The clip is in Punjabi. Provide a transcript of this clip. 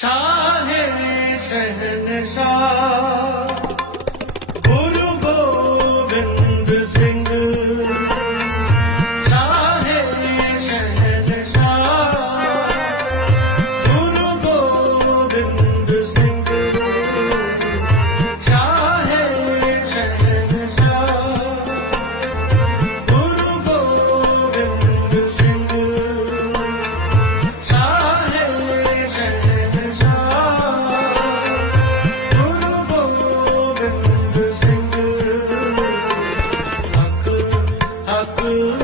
ਸਾਹੇ ਸਹਨ ਸਾ ਗੁਰੂ ਗੋਬਿੰਦ ਸਿੰਘ good.